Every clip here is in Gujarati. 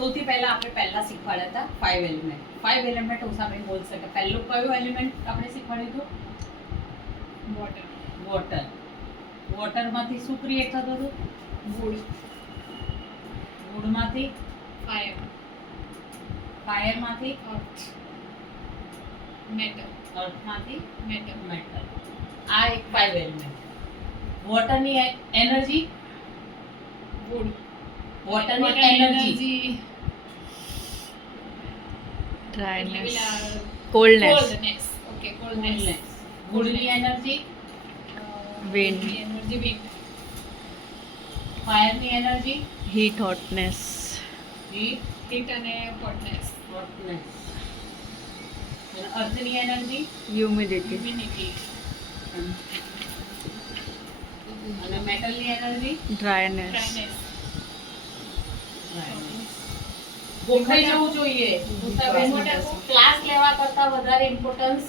સૌથી પહેલા આપણે પહેલા શીખવાડ્યા હતા 5 એલિમેન્ટ. 5 એલિમેન્ટ ઉષાબેન બોલ શકે. પહેલું કયું એલિમેન્ટ આપણે શીખવાડ્યું હતું? વોટર. વોટર. વોટરમાંથી શું ક્રિએટ થતું હતું? વુડ. વુડમાંથી ફાયર. ફાયરમાંથી અર્થ. મેટલ. અર્થમાંથી મેટલ. મેટલ. આ એક 5 એલિમેન્ટ. વોટરની એનર્જી, વુડ. વોટરની energy, dryness, coldness, coldness. Okay, coldness. વુડની એનર્જી, Wind. Energy wind. ફાયરની energy, heat, hotness, heat, heat અને હોટનેસ. હોટનેસ. અને અર્થની એનર્જી humidity, હ્યુમિડિટી. અને મેટલની એનર્જી dryness, ડ્રાયનેસ. ગોખાઈ જવું જોઈએ. ક્લાસ લેવા કરતા વધારે ઇમ્પોર્ટન્સ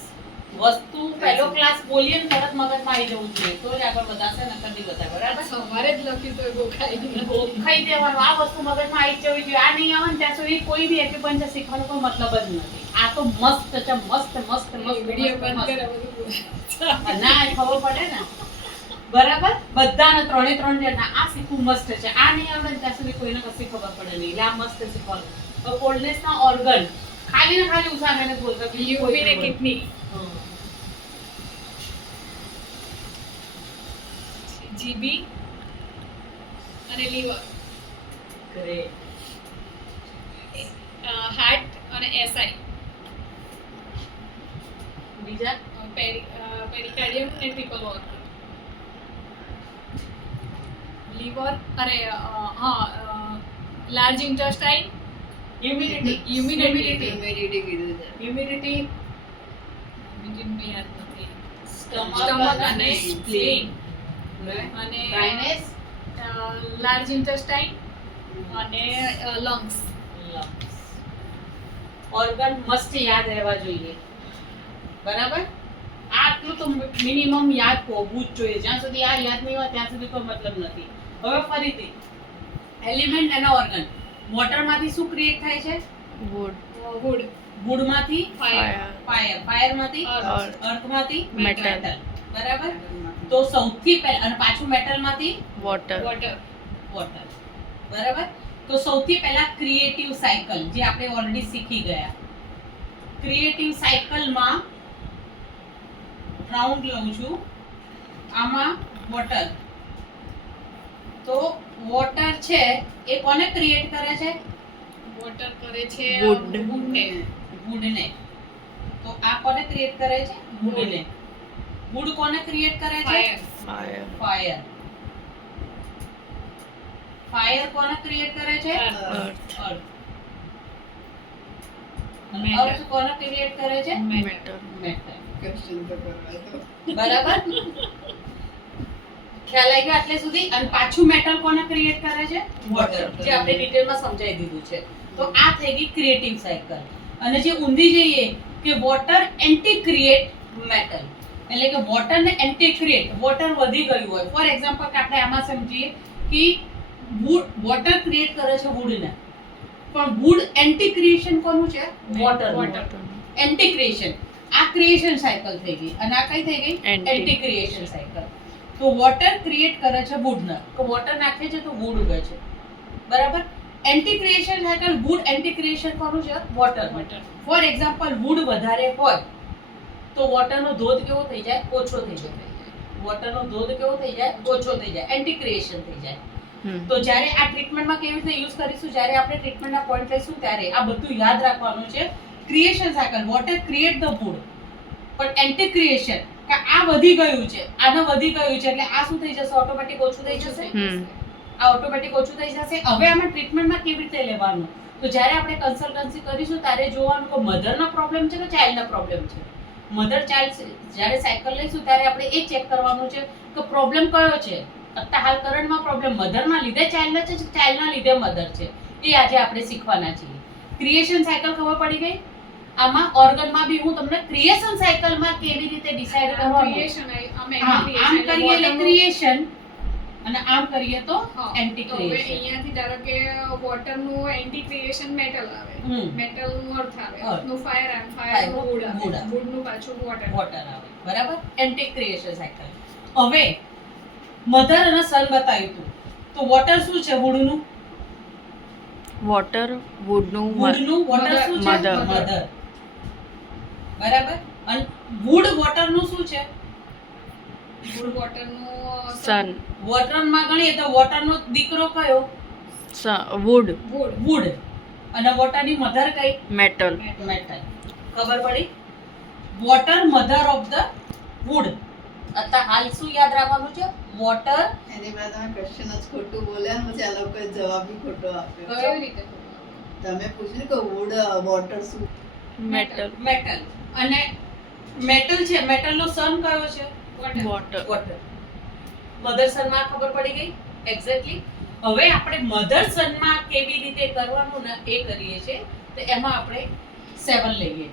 વસ્તુ પહેલો ક્લાસ બોલીએ ને તરત મગજમાં આવી જવું જોઈએ તો જ આગળ વધાશે નકર નહીં વધારે. બરાબર? સવારે જ લખ્યું તો ગોખાઈ ગયું. ગોખાઈ દેવાનું. આ વસ્તુ મગજમાં આવી જ જવી જોઈએ. આ નહીં આવે ને ત્યાં સુધી કોઈ બી એક્યુપંચર શીખવાનો કોઈ મતલબ જ નથી. આ તો મસ્ત છે, મસ્ત મસ્ત મસ્ત વિડીયો બંધ મસ્ત. કરે બધું. ના ખબર પડે ને. બરાબર? બધાને ત્રણે ત્રણ જણા આ શીખવું મસ્ત છે. આ નહીં આવડે ને ત્યાં સુધી કોઈને કશી ખબર પડે નહીં. એટલે આ મસ્ત શીખવાનું. તો કોલ્ડનેસના ઓર્ગન ખાલી ને ખાલી ઉષાને બોલતા યુવી ને કિડની. જીબી અને લીવર. ગ્રેટ. હાર્ટ અને એસઆઈ. બીજા પેરિકાર્ડિયમ અને ટ્રિપલ ઓર્ગન. લીવર અને large intestine. Humidity. Humidity. Humidity, stomach અને સ્પ્લીન. અને ડ્રાયનેસ, લાર્જ ઇન્ટેસ્ટાઇન અને લંગ્સ. ઓર્ગન મસ્ત યાદ રહેવા જોઈએ. બરાબર? આટલું તો મિનિમમ યાદ હોવું જ જોઈએ. જ્યાં સુધી આ યાદ નહીં હોય ત્યાં સુધી કોઈ મતલબ નથી. હવે ફરીથી એલિમેન્ટ અને ઓર્ગન. વોટરમાંથી શું ક્રિએટ થાય છે? wood, wood. વુડમાંથી ફાયર. ફાયર, ફાયરમાંથી earth, અર્થમાંથી Metal. બરાબર? તો સૌથી પહેલા અને પાછું મેટલમાંથી water, વોટર. વોટર. બરાબર? તો સૌથી પહેલા ક્રિએટિવ સાયકલ જે આપણે ઓલરેડી શીખી ગયા. ક્રિએટિવ સાયકલમાં રાઉન્ડ લઉં છું. આમાં વોટર. તો વોટર છે એ કોને ક્રિએટ કરે છે? વોટર કરે છે Wood. વુડને. વુડને. તો આ કોને ક્રિએટ કરે છે? વુડને. વુડ કોને ક્રિએટ કરે છે? ફાયર. fire, fire. ફાયર કોને ક્રિએટ કરે છે? Earth. earth, અર્થ. Metal. અર્થ કોને ક્રિએટ કરે છે? metal, metal. બરાબર? ખ્યાલ આવી ગયો આટલે સુધી? અને પાછું મેટલ કોને ક્રિએટ કરે છે? વોટર. જે આપણે ડિટેલમાં સમજાવી દીધું છે. તો આ થઈ ગઈ ક્રિએટિવ સાયકલ. અને જે ઊંધી જઈએ કે વોટર એન્ટી ક્રિએટ મેટલ. એટલે કે વોટર ને એન્ટી ક્રિએટ. વોટર વધી ગયું હોય. ફોર એક્ઝામ્પલ કે આપણે આમાં સમજીએ કે વોટર ક્રિએટ કરે છે વુડને. પણ વુડ એન્ટી ક્રિએશન કોનું છે? વોટર. Water. Anti creation. આ ક્રિએશન સાયકલ થઈ ગઈ અને આ કઈ થઈ ગઈ? Anti. Anti creation cycle. તો વોટર ક્રિએટ કરે છે વુડને. તો વોટર નાખે છે તો વુડ ઉગે છે. બરાબર? Anti creation cycle wood anti creation કોનું છે? Water. Water. For example wood વધારે હોય તો વોટરનો ધોધ કેવો થઈ જાય? ઓછો થઈ જાય. વોટરનો ધોધ કેવો થઈ જાય? ઓછો થઈ જાય. એન્ટી ક્રિએશન થઈ જાય. તો જ્યારે આ ટ્રીટમેન્ટમાં કેવી રીતે યુઝ કરીશું, જ્યારે આપણે ટ્રીટમેન્ટના પોઈન્ટ લઈશું ત્યારે આ બધું યાદ રાખવાનું છે. Creation cycle, water create the wood, પણ એન્ટી ક્રિએશન કે આ વધી ગયું છે, આને વધી ગયું છે એટલે આ શું થઈ જશે? ઓટોમેટિક ઓછું થઈ જશે. આ ઓટોમેટિક ઓછું થઈ જશે. હવે આમાં ટ્રીટમેન્ટમાં કેવી રીતે લેવાનું? તો જ્યારે આપણે કન્સલ્ટન્સી કરીશું ત્યારે જોવાનું કે મધરનો પ્રોબ્લેમ છે કે ચાઇલ્ડનો પ્રોબ્લેમ છે. મધર ચાઇલ્ડ જ્યારે સાયકલ લઈશું ત્યારે આપણે એ ચેક કરવાનું છે કે પ્રોબ્લેમ કયો છે. અત્યારે હાલ કરંટમાં પ્રોબ્લેમ મધરના લીધે ચાઇલ્ડનો છે, ચાઇલ્ડના લીધે મધર છે. એ આજે આપણે શીખવાના છીએ. ક્રિએશન સાયકલ ખબર પડી ગઈ? આમાં ઓર્ગનમાં બી હું તમને ક્રિએશન સાયકલમાં કેવી રીતે ડિસાઈડ કરવાનું. ક્રિએશન આમ કરીએ એટલે ક્રિએશન અને આમ કરીએ તો હા, એન્ટી તો હવે ક્રિએશન. અહીંયાથી ધારો કે વોટરનું એન્ટી ક્રિએશન મેટલ આવે, હમ. મેટલનું અર્થ આવે, Earth. અર્થનું ફાયર આવે, Fire ફાયરનું નું વુડ wood આવે, આવે. વુડનું પાછું વોટર. વોટર આવે, બરાબર? Anti creation cycle. હવે મધર અને સન બતાવ્યું હતું, તો વોટર શું છે? વુડનું વોટર વુડનું વુડનું વોટર Mother. શું છે? Mother. મધર, બરાબર? અને વુડ વોટરનું શું છે? વુડ વોટરનું સન વોટરમાં ગણીએ તો વોટરનો દીકરો કયો? Wood wood. વુડ. અને વોટરની મધર કઈ? Metal metal. ખબર પડી? Water mother of the wood. અત્યારે હાલ શું યાદ રાખવાનું છે? વોટર એની પહેલા તમે ક્વેશ્ચન જ ખોટું બોલ્યા ને પછી આ લોકોએ જવાબ બી ખોટો આપ્યો. કેવી રીતે? તમે પૂછ્યું કે વુડ વોટર શું? Metal metal. અને મેટલ છે, મેટલનો સન કયો છે? વોટર. Water water. મધર સનમાં ખબર પડી ગઈ એક્ઝેક્ટલી. હવે આપણે મધર સનમાં કેવી રીતે કરવાનું ને એ કરીએ છીએ. તો એમાં આપણે 7 લઈએ.